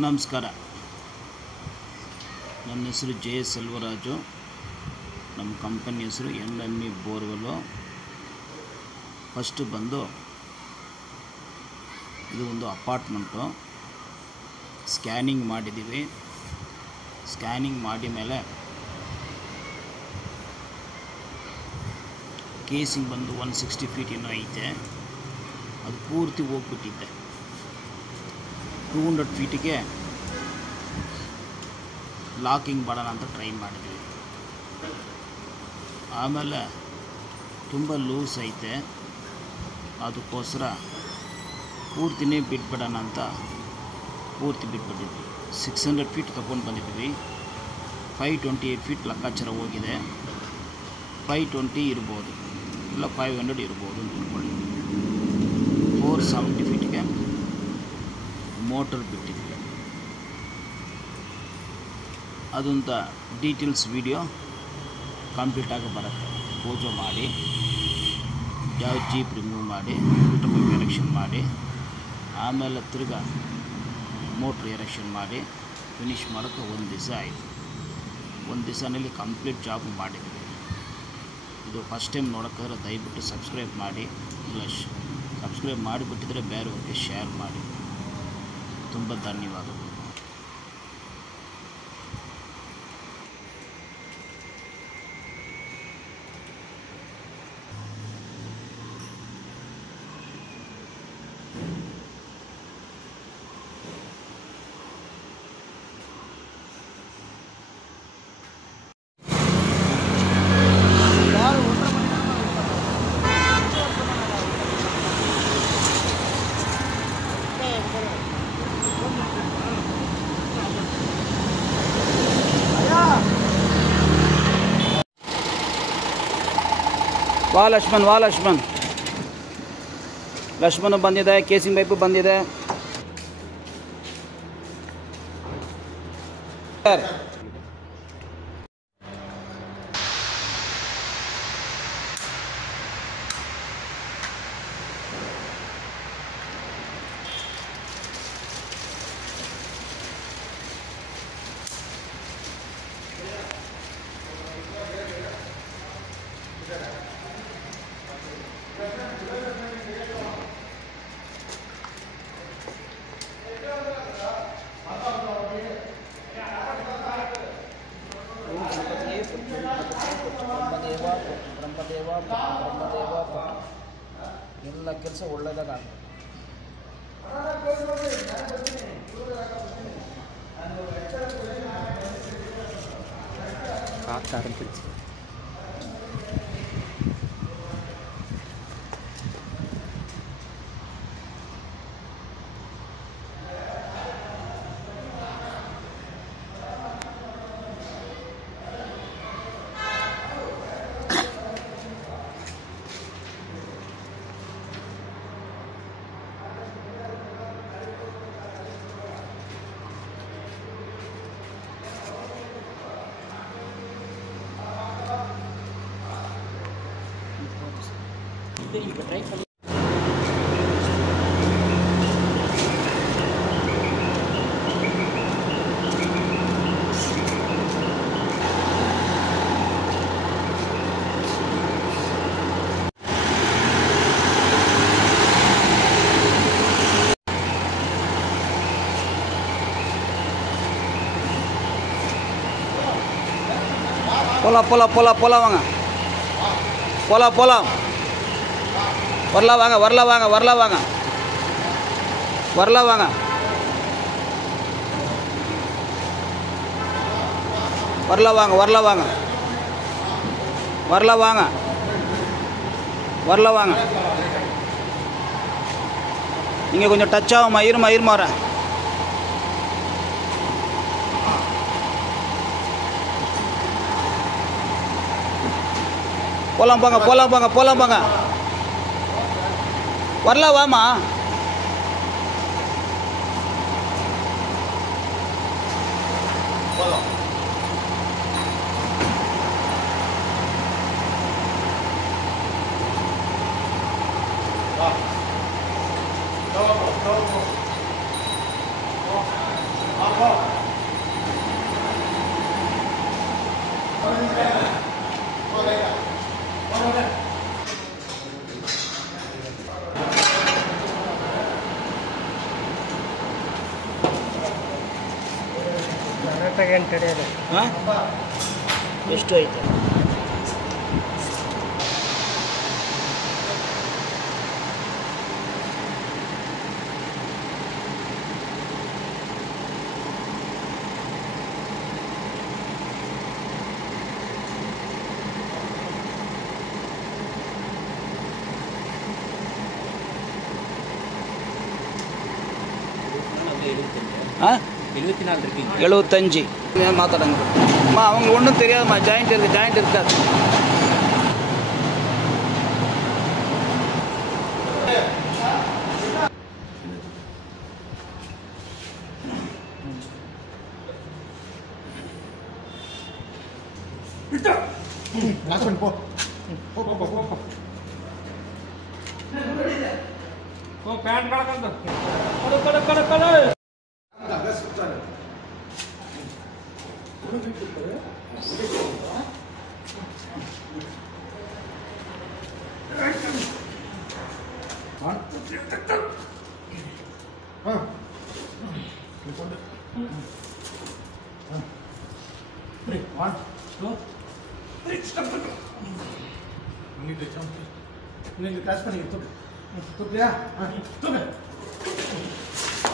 ನಮಸ್ಕಾರ. ನನ್ನ ಹೆಸರು ಜೆ ಸೆಲ್ವರಾಜು. ನಮ್ಮ ಕಂಪನಿ ಹೆಸರು NME ಬೋರ್ವೆಲ್ಲು. ಫಸ್ಟು ಬಂದು ಇದು ಒಂದು ಅಪಾರ್ಟ್ಮೆಂಟು. ಸ್ಕ್ಯಾನಿಂಗ್ ಮಾಡಿದ್ದೀವಿ. ಸ್ಕ್ಯಾನಿಂಗ್ ಮಾಡಿ ಮೇಲೆ ಕೇಸಿಂಗ್ ಬಂದು 160 ಫೀಟ್ ಏನೋ ಐತೆ. ಅದು ಪೂರ್ತಿ ಹೋಗ್ಬಿಟ್ಟಿದ್ದೆ. 200 ಫೀಟಿಗೆ ಲಾಕಿಂಗ್ ಮಾಡೋಣ ಅಂತ ಟ್ರೈ ಮಾಡಿದ್ವಿ. ಆಮೇಲೆ ತುಂಬ ಲೂಸ್ ಐತೆ, ಅದಕ್ಕೋಸ್ಕರ ಪೂರ್ತಿನೇ ಬಿಟ್ಬಿಡೋಣ ಅಂತ ಪೂರ್ತಿ ಬಿಟ್ಬಿಟ್ಟಿದ್ವಿ. 600 ಫೀಟ್ ತಗೊಂಡು ಬಂದಿದ್ವಿ. 528 ಫೀಟ್ ಲೆಕ್ಕಾಚಾರ ಹೋಗಿದೆ. 520 ಇರ್ಬೋದು, ಇಲ್ಲ 500 ಇರ್ಬೋದು ಅಂತ ತಿಳ್ಕೊಳ್ಳಿ. 470 ಫೀಟ್ಗೆ ಮೋಟರ್ ಬಿಟ್ಟಿದ್ವಿ. ಅದೊಂದು ಡೀಟೇಲ್ಸ್ ವಿಡಿಯೋ ಕಂಪ್ಲೀಟಾಗಿ ಬರುತ್ತೆ. ಪೂಜೆ ಮಾಡಿ, ಯಾವ ಜೀಪ್ ರಿಮೂವ್ ಮಾಡಿ, ಫಿಲ್ಟರ್ ಪೈಪ್ ಎರೆಕ್ಷನ್ ಮಾಡಿ, ಆಮೇಲೆ ತಿರ್ಗಾ ಮೋಟ್ರ್ ಎರೆಕ್ಷನ್ ಮಾಡಿ ಫಿನಿಷ್ ಮಾಡೋಕ್ಕೆ 1 ದಿವಸ ಆಯಿತು. 1 ದಿವಸದಲ್ಲಿ ಕಂಪ್ಲೀಟ್ ಜಾಬ್ ಮಾಡಿದ್ವಿ. ಇದು ಫಸ್ಟ್ ಟೈಮ್ ನೋಡೋಕ್ಕಾದ್ರೆ ದಯವಿಟ್ಟು ಸಬ್ಸ್ಕ್ರೈಬ್ ಮಾಡಿ, ಇಲ್ಲ ಸಬ್ಸ್ಕ್ರೈಬ್ ಮಾಡಿಬಿಟ್ಟಿದ್ರೆ ಬೇರೆಯವ್ರಿಗೆ ಶೇರ್ ಮಾಡಿ. ತುಂಬ ಧನ್ಯವಾದಗಳು. ವಾ ಲಕ್ಷ್ಮಣ್ ಬಂದಿದೆ. ಕೇಸಿಂಗ್ ಪೈಪು ಬಂದಿದೆ ಸರ್. ಬ್ರಹ್ಮದೇವ ಎಲ್ಲ ಕೆಲಸ ಒಳ್ಳೆಯದಾಗ ಆಗ್ತದೆ. You can try for pola வாங்க. போலாம் வரலாம் வாங்க. வரலாம் வாங்க. வரலாம் வாங்க. வரலாம் வாங்க. இங்கே கொஞ்சம் டச் ஆகுமா? இருமா வரேன். போலாம் வாங்க. வரலாம் வாமா. ಕರೆಕ್ಟಾಗಿ ಏನು ತಡೆಯೋದು. ಹಾಂ, ಎಷ್ಟು ಐತೆ? ஆ, 75 மாத்தாடுங்கம்மா. அவங்க ஒன்றும் தெரியாதும்மா. ஜாயிண்ட் இருக்காது.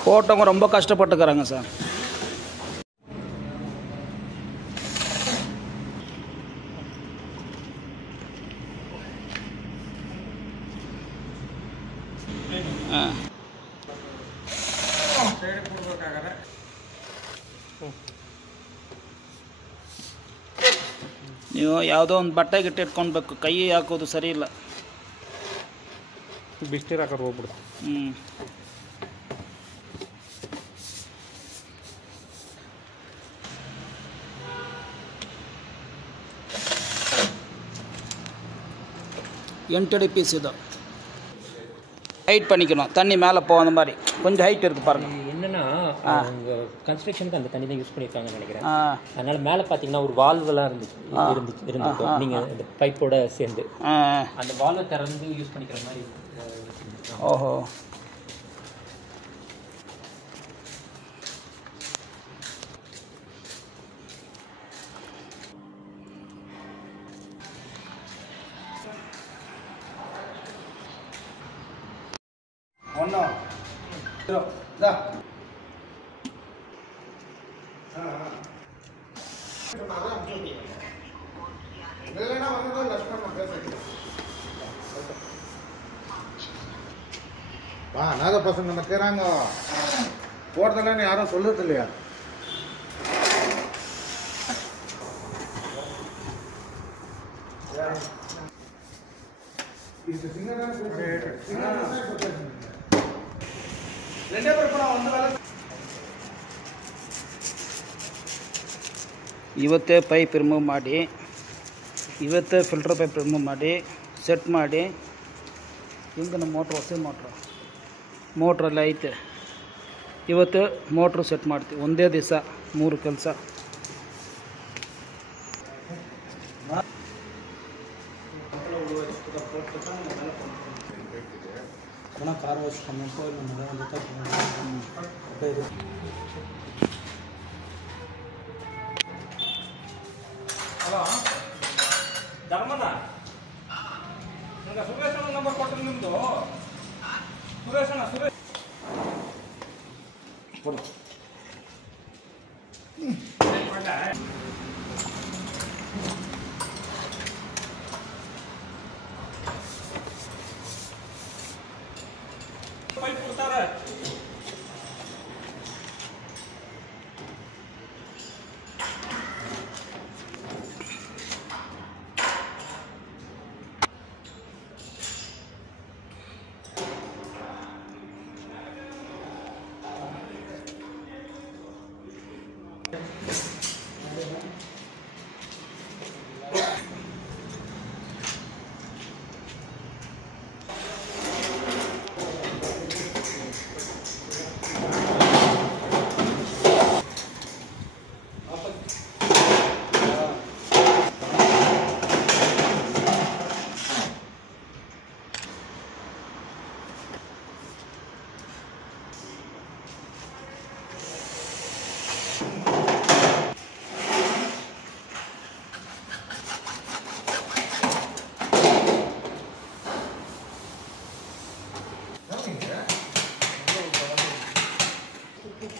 போட்டவங்க ரொம்ப கஷ்டப்பட்டுக்கிறாங்க சார். ನೀವು ಯಾವುದೋ ಒಂದು ಬಟ್ಟೆ ಗಿಟ್ಟೆ ಇಟ್ಕೊಳ್ಬೇಕು. ಕೈ ಹಾಕೋದು ಸರಿ ಇಲ್ಲ. ಬಿಸ್ನೀರು ಹಾಕೋದು ಹೋಗ್ಬಿಡು. எண்டடி பீஸ் இது ஹைட் பண்ணிக்கணும். தண்ணி மேலே போகாத மாதிரி கொஞ்சம் ஹைட் இருக்குது பாருங்கள். என்னன்னா உங்கள் கன்ஸ்ட்ரக்ஷனுக்கு அந்த தண்ணி தான் யூஸ் பண்ணியிருக்காங்கன்னு நினைக்கிறேன். அதனால் மேலே பார்த்தீங்கன்னா ஒரு வால்வெல்லாம் இருந்துச்சு. நீங்கள் இந்த பைப்போட சேர்ந்து அந்த வால்வை திறந்து யூஸ் பண்ணிக்கிற மாதிரி. ஓஹோ. ஒன்றா அநாத பசங்க நிற்கிறாங்க. போறதில்லன்னு யாரும் சொல்லுறது இல்லையா? ಇವತ್ತೇ ಪೈಪ್ ರಿಮೂವ್ ಮಾಡಿ, ಇವತ್ತೇ ಫಿಲ್ಟರ್ ಪೈಪ್ ರಿಮೂವ್ ಮಾಡಿ ಸೆಟ್ ಮಾಡಿ. ಹಿಂಗೆ ನಮ್ಮ ಹೊಸ ಮೋಟ್ರೆಲ್ಲ ಐತೆ. ಇವತ್ತು ಮೋಟ್ರು ಸೆಟ್ ಮಾಡ್ತೀವಿ. ಒಂದೇ ದಿವಸ 3 ಕೆಲಸ. ಕಾರ್ ವಾಶ್ ಹಲೋ ಧರ್ಮದ ನನಗೆ ಸುರೇಶನ ನಂಬರ್ ಕೊಟ್ಟರು ನಿಮ್ಮದು. ಸುರೇಶ್ ಕೊಡು. ಪೈಪ್ ಕೊಡ್ತಾರೆ. இன்னும்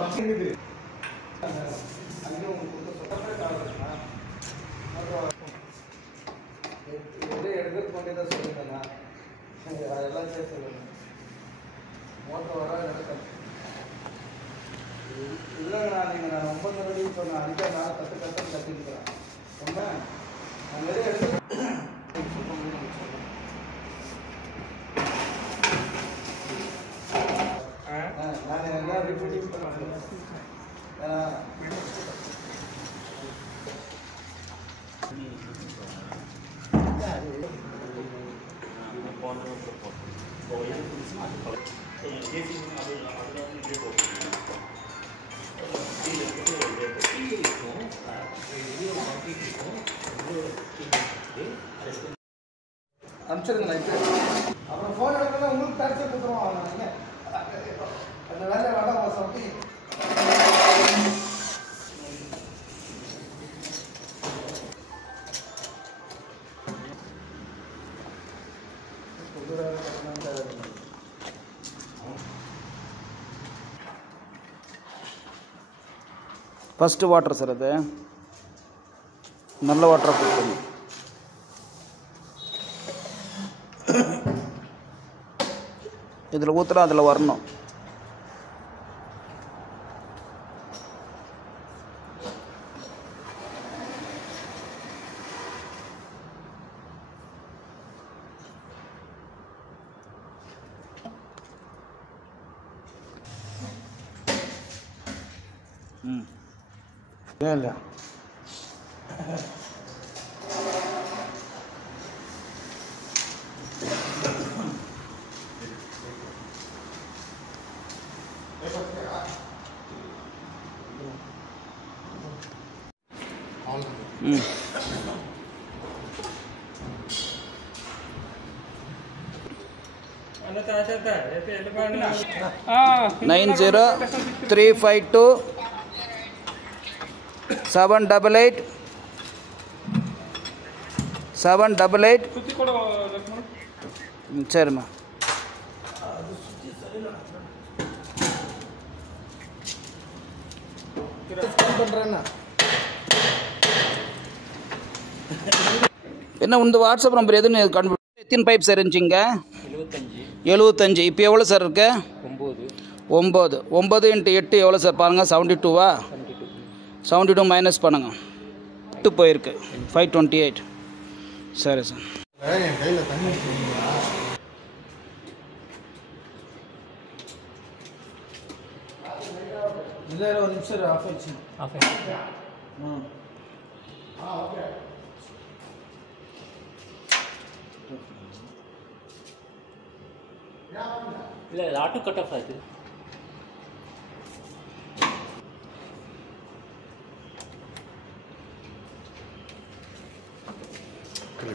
ரசம் இது எடுத்து கொண்டே சொல்லுங்கண்ணா அதெல்லாம் சொல்லுங்க மோட்டர் வர நடக்கும் இல்லைங்கண்ணா நீங்கள் நான் 9 தடவை சொன்னேன் அடிக்க நான் கற்றுக்கிறேன் சொன்னேன் நான் நிறைய எடுத்து நான் எல்லாம் ரிப்பீட்டிங் பண்ணுறேன் அனுப்பிச்சிருங்களா இப்போ அப்புறம் ஃபோன் எடுக்கணும் உங்களுக்கு டார்ச்சர் கொடுத்துருவோம் அந்த வேலையை வேண்டாம் சொல்லி ஃபஸ்ட்டு வாட்டர் சார் அது நல்ல வாட்டராக கொடுக்கணும். இதில் ஊற்றுனா அதில் வரணும். இல்லை ம் 90352 788 788 சரிம்மா. என்ன உங்கள் வாட்ஸ்அப் நம்பர் எதுன்னு எத்தனை பைப் சார் இருந்துச்சிங்க? 75. இப்போ எவ்வளோ சார் இருக்கு? 9. 9 × 8 எவ்வளோ சார் பாருங்கள்? 72வா? 72 மைனஸ் பண்ணுங்க. 8 போயிருக்கு. 528. சரி சார். என் கையில் தண்ணி இல்லை ஒரு நிமிஷம் ஆஃப் ஆயிடுச்சு. இல்லை ஆட்டோ கட் ஆஃப் ஆகுது. கிள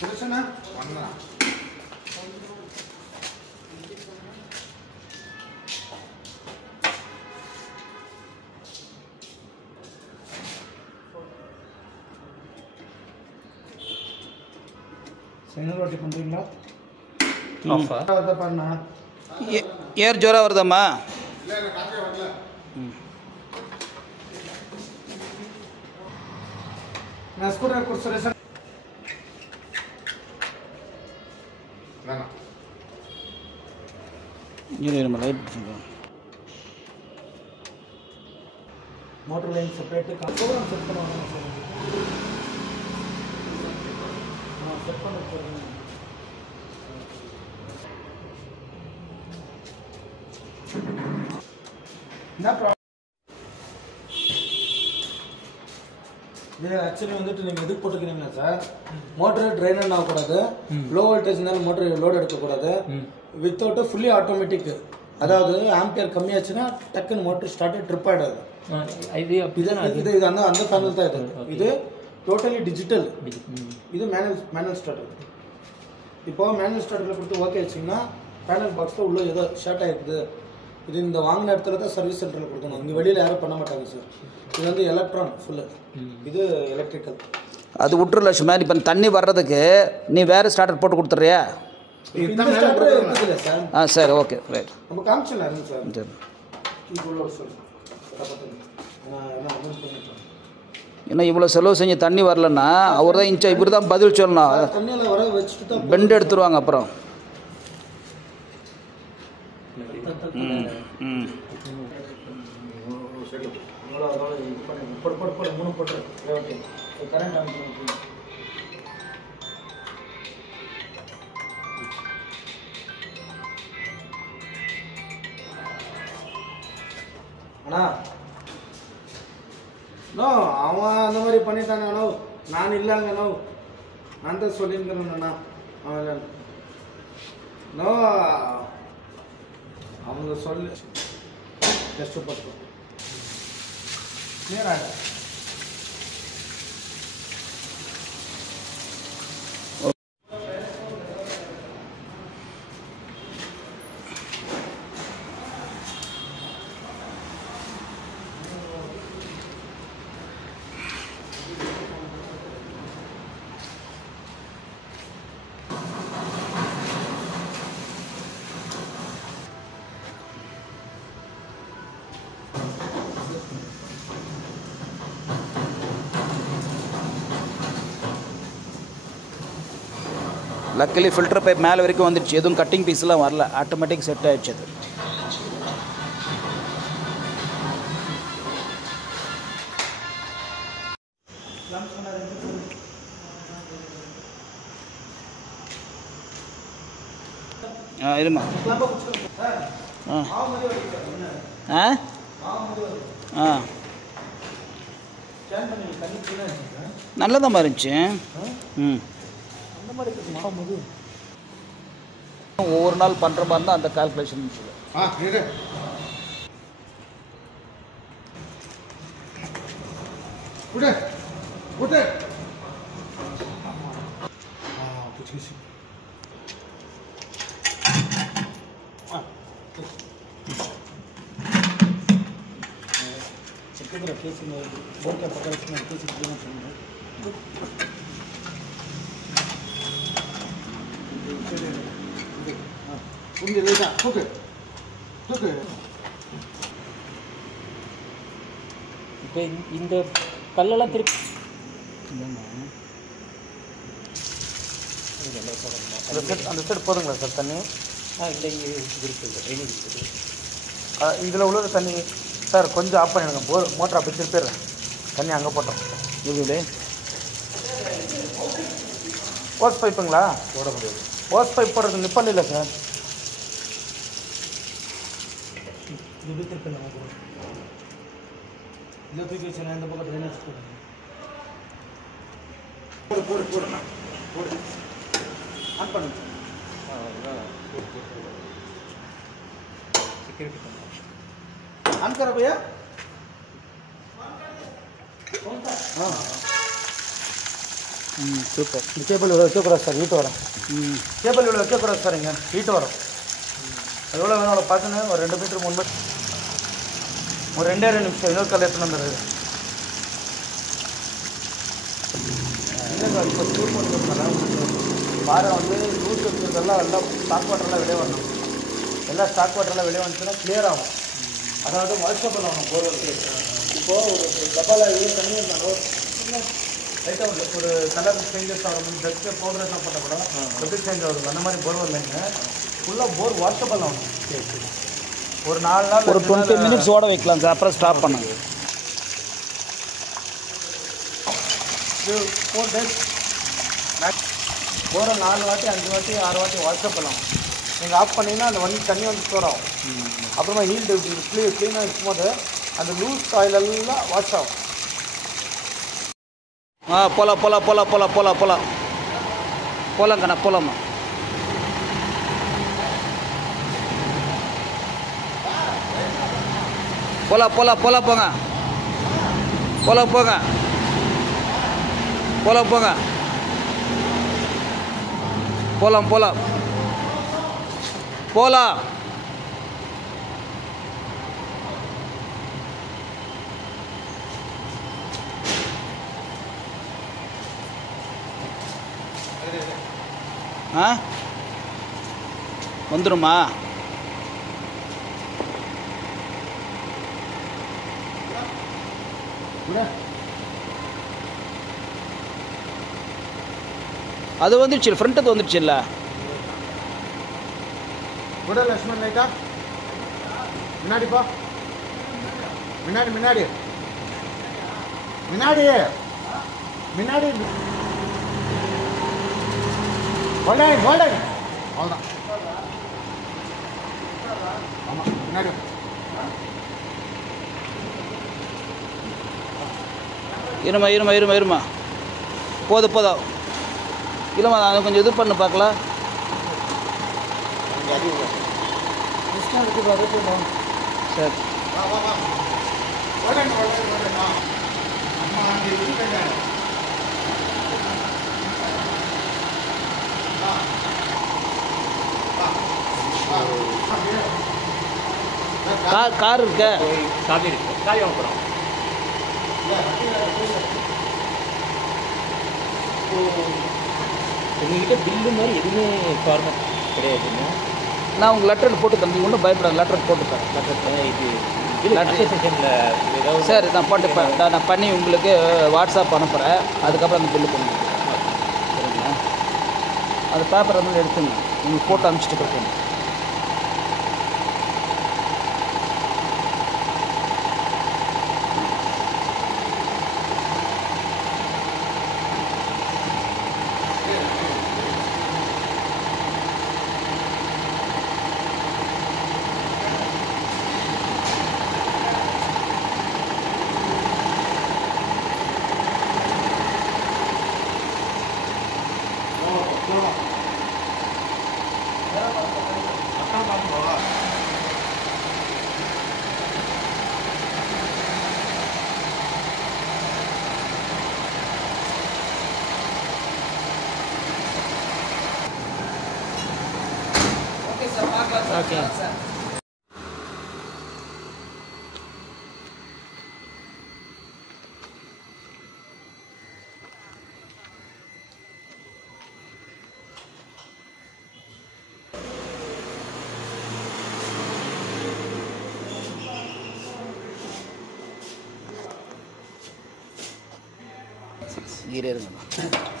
சுரேஷனா வந்தா செங்கல் ரோட்டி பண்ணுறீங்களா? ஆஃபா பண்ணா ஏர் ஜோராக வருதாம்மா? நான் ஸ்கூட்டர் கொடுத்து சுரேஷன் நம்ம light motor line separate program set பண்ணுவாங்க செட் பண்ண போகிறேன். என்ன ப்ராப்ளம்? இது ஆக்சுவலி வந்துட்டு நீங்கள் எதுக்கு போட்டுக்கிறீங்கன்னா சார், மோட்டர் ட்ரைன் ஆகக்கூடாது, லோ வோல்டேஜ்னால மோட்டர் லோடு எடுக்கக்கூடாது, வித்தவுட் ஃபுல்லி ஆட்டோமேட்டிக். அதாவது ஆம்பியர் கம்மியாச்சுன்னா டக்குன்னு மோட்டர் ஸ்டார்ட் ட்ரிப் ஆகிடாது. இது அந்த பேனல் தான் இது. இது டோட்டலி டிஜிட்டல். இது மேனுவல் ஸ்டார்டர். இப்போ மேனுவல் ஸ்டார்டரில் கொடுத்து ஓகே வச்சிங்கன்னா பேனல் பாக்ஸில் உள்ள ஏதோ ஷார்ட் ஆகிருக்குது, இது இந்த வாங்கின இடத்துல தான் சர்வீஸ் சென்டரில் கொடுக்கணும். இங்கே வெளியில் யாரும் பண்ண மாட்டாங்க சார். இது வந்து எலக்ட்ரான் ஃபுல்லு, இது எலக்ட்ரிக்கல். அது விட்டுரு லட்சுமி. இப்போ தண்ணி வர்றதுக்கு நீ வேறு ஸ்டார்டர் போட்டு கொடுத்துட்றியா? இருக்குது சார். சரி, ஓகே, ரைட். நம்ம காமிச்சிடலாம் சார். சரி. இவ்வளோ சார் ஏன்னா இவ்வளோ செலவு செஞ்சு தண்ணி வரலன்னா அவர் தான் இவர் தான் பதில் சொல்லணும். தண்ணியில் வர வச்சுட்டு தான் பெண்ட் எடுத்துருவாங்க அப்புறம். அண்ணா நோ, அவன் அந்த மாதிரி பண்ணிட்டானோ, நான் இல்லைங்கண்ணோ, நான் தான் சொல்லியிருக்கிறேண்ணா. அவன் நோ, அவங்க சொல்லி கஷ்டப்பட்டு நேராக லக்கிலி ஃபில்டர் பைப் மேலே வரைக்கும் வந்துடுச்சு. எதுவும் கட்டிங் பீஸ்லாம் வரல, ஆட்டோமேட்டிக் செட் ஆகிடுச்சு. அது இருமா. நல்லதாக இருந்துச்சு. ஒவ்வொரு நாள் பண்ணுற மாதிரி தான் அந்த கால்குலேஷன். இப்போ இந்த கல்லெல்லாம் திருப்பி அந்த சைடு போதுங்களா சார் தண்ணி? இந்த இருக்குது, ட்ரைனேஜ் இருக்குது. இதில் உள்ளது தண்ணி சார் கொஞ்சம் ஆஃப் பண்ணிடுங்க. மோட்டர் அப்படி திருப்பிடுறேன். தண்ணி அங்கே போட்டோம். இது ஓஸ் பைப்புங்களா? போட முடியாது. ஓஸ் பைப் போடுறது நிப்பல் இல்லை சார். இது திருப்பி நம்ம போடுறோம். இதை தூக்கி வச்சுனா இந்த பக்கம் ட்ரைனேஜ் போடு. ஆன் பண்ணுங்க. आन करो भैया। சூப்பர். கேபிள் இவ்வளோ வைக்கக்கூடாது சார், ஹீட் வரும். கேபிள் இவ்வளோ வைக்கக்கூடாது சார், இங்கே ஹீட் வரும். அது எவ்வளோ வேணும் அவ்வளோ பார்த்துன்னு ஒரு 2 மீட்டர் 3 மீட்டர் ஒரு 2 நிமிஷம் இன்னொரு கல் எடுத்துன்னு வந்துடுது. இல்லை சார், இப்போ ஸ்கூல் பண்ணுறதுனால பாறை வந்து லூஸ் இருக்கிறதெல்லாம் எல்லாம் ஸ்டாக் வாட்டர்லாம் வெளியே வரணும். எல்லாம் ஸ்டாக் வாட்டர்லாம் வெளியே வந்துச்சுன்னா கிளியர் ஆகும். அதாவது வாட்ஸ்அப்பில் ஆகணும் போர்வெல். இப்போது ஒரு டப்பாவில் எவ்வளோ தண்ணி இருந்தாலும் லைட்டாக ஒரு கலர் சேஞ்சஸ் ஆகும். டஸ்ட்டு பவுடர் எல்லாம் போட்டால் கூட எப்படி சேஞ்ச் ஆகும். அந்த மாதிரி போர்வெல் இல்லைங்க, ஃபுல்லாக போர் வாட்ஸ்அப்பில் ஆகணும். ஒரு 4 நாள் ஒரு 20 மினிட்ஸ் ஓட வைக்கலாம் சார், அப்புறம் ஸ்டாப் பண்ணுங்க. 4 days போகிற 4 வாட்டி 5 வாட்டி 6 வாட்டி வாட்ஸ்அப்பில் ஆகும். நீங்கள் ஆஃப் பண்ணிங்கன்னா அந்த வண்டி தண்ணி வந்து ஸ்டோர் ஆகும். அப்புறமா ஹீல்டு க்ளீனாக இருக்கும்போது அந்த லூஸ் ஆயிலெல்லாம் வாஷ் ஆகும். போலாங்கண்ணா போலாமா. போங்க போலாம். வந்துருமா? அது வந்துடுச்சு, ஃப்ரண்ட் வந்துடுச்சு இல்லை? கூட லட்சுமண் லைட்டா முன்னாடிப்பா, முன்னாடி முன்னாடி முன்னாடி முன்னாடி ஹோல்டன் அவ்வளோதான். ஆமாம் முன்னாடி இருமா போதும் இல்லைம்மா. நான் கொஞ்சம் இது பண்ணு பார்க்கலாம். சரி கார் இருக்க சாவி இருக்கு, சாவி வாங்க போகிறோம். உங்ககிட்ட பில்லு மாதிரி எதுவுமே ஃபார்மேட் கிடையாதுங்க. நான் உங்கள் லெட்டர் போட்டு தந்தேன், ஒன்றும் பயப்படாது. லெட்டர் போட்டுப்பேன். இது அசோசியேஷனில் ஏதாவது சரி நான் போட்டுப்பேன். நான் பண்ணி உங்களுக்கு வாட்ஸ்அப் அனுப்புகிறேன். அதுக்கப்புறம் அந்த பில்லு பண்ணுங்க. சரிங்களா? அந்த பேப்பர் வந்து எடுத்துங்க, உங்களுக்கு ஃபோட்டோ அனுப்பிச்சிட்டு கொடுப்பேன். ஓகே. இருங்க.